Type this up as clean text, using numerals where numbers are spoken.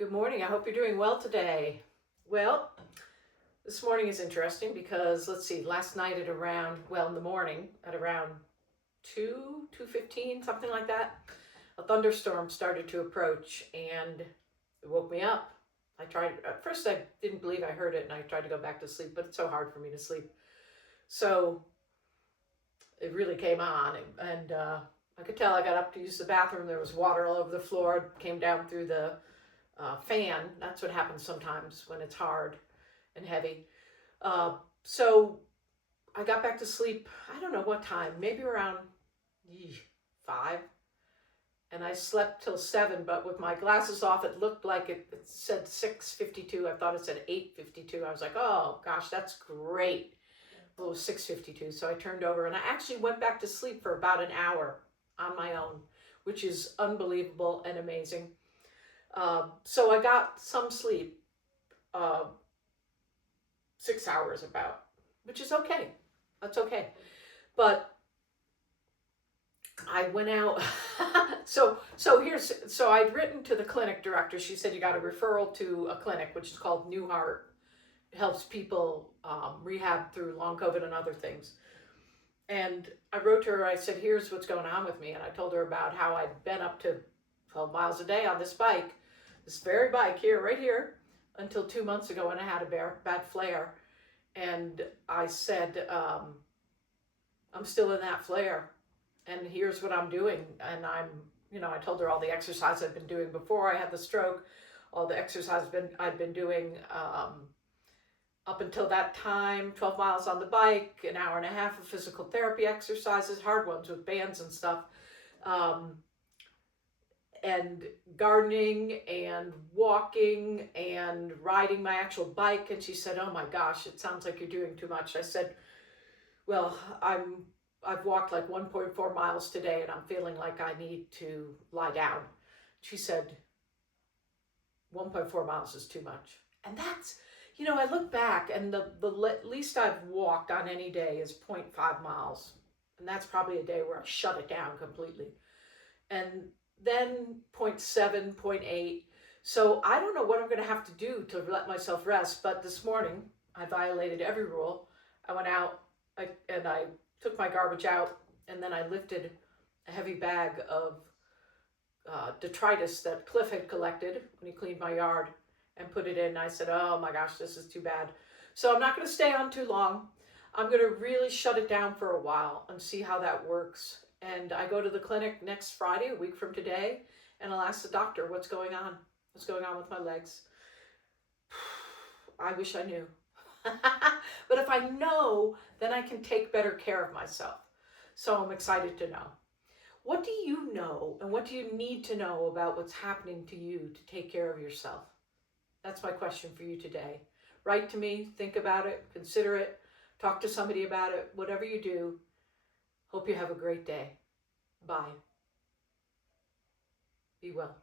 Good morning. I hope you're doing well today. Well, this morning is interesting because let's see, last night at around, well, in the morning at around 2:15, something like that, a thunderstorm started to approach and it woke me up. At first I didn't believe I heard it and I tried to go back to sleep, but it's so hard for me to sleep. So it really came on and I could tell. I got up to use the bathroom. There was water all over the floor. It came down through the fan. That's what happens sometimes when it's hard and heavy. So I got back to sleep. I don't know what time, maybe around 5. And I slept till 7, but with my glasses off, it looked like it said 6:52. I thought it said 8:52. I was like, oh gosh, that's great. Well, it was 6:52. So I turned over and I actually went back to sleep for about an hour on my own, which is unbelievable and amazing. So I got some sleep, uh, 6 hours about, which is okay. That's okay. But I went out. So I'd written to the clinic director. She said you got a referral to a clinic which is called New Heart. It helps people rehab through long COVID and other things. And I wrote to her. I said, here's what's going on with me. And I told her about how I'd been up to 12 miles a day on this bike, this very bike here, right here, until 2 months ago when I had a bad flare. And I said, I'm still in that flare. And here's what I'm doing. And I told her all the exercise I'd been doing before I had the stroke, all the exercise I'd been doing up until that time, 12 miles on the bike, an hour and a half of physical therapy exercises, hard ones with bands and stuff, and gardening and walking and riding my actual bike. And she said, oh my gosh, it sounds like you're doing too much. I said, well, I've walked like 1.4 miles today and I'm feeling like I need to lie down. She said, 1.4 miles is too much. And that's, I look back and the least I've walked on any day is 0.5 miles. And that's probably a day where I shut it down completely. And then 0.7, 0.8. So I don't know what I'm going to have to do to let myself rest. But this morning, I violated every rule. I went out and I took my garbage out, and then I lifted a heavy bag of detritus that Cliff had collected when he cleaned my yard and put it in. I said, oh my gosh, this is too bad. So I'm not going to stay on too long. I'm going to really shut it down for a while and see how that works. And I go to the clinic next Friday, a week from today, and I'll ask the doctor what's going on with my legs. I wish I knew. But if I know, then I can take better care of myself. So I'm excited to know. What do you know and what do you need to know about what's happening to you to take care of yourself? That's my question for you today. Write to me, think about it, consider it, talk to somebody about it, whatever you do. Hope you have a great day. Bye. Be well.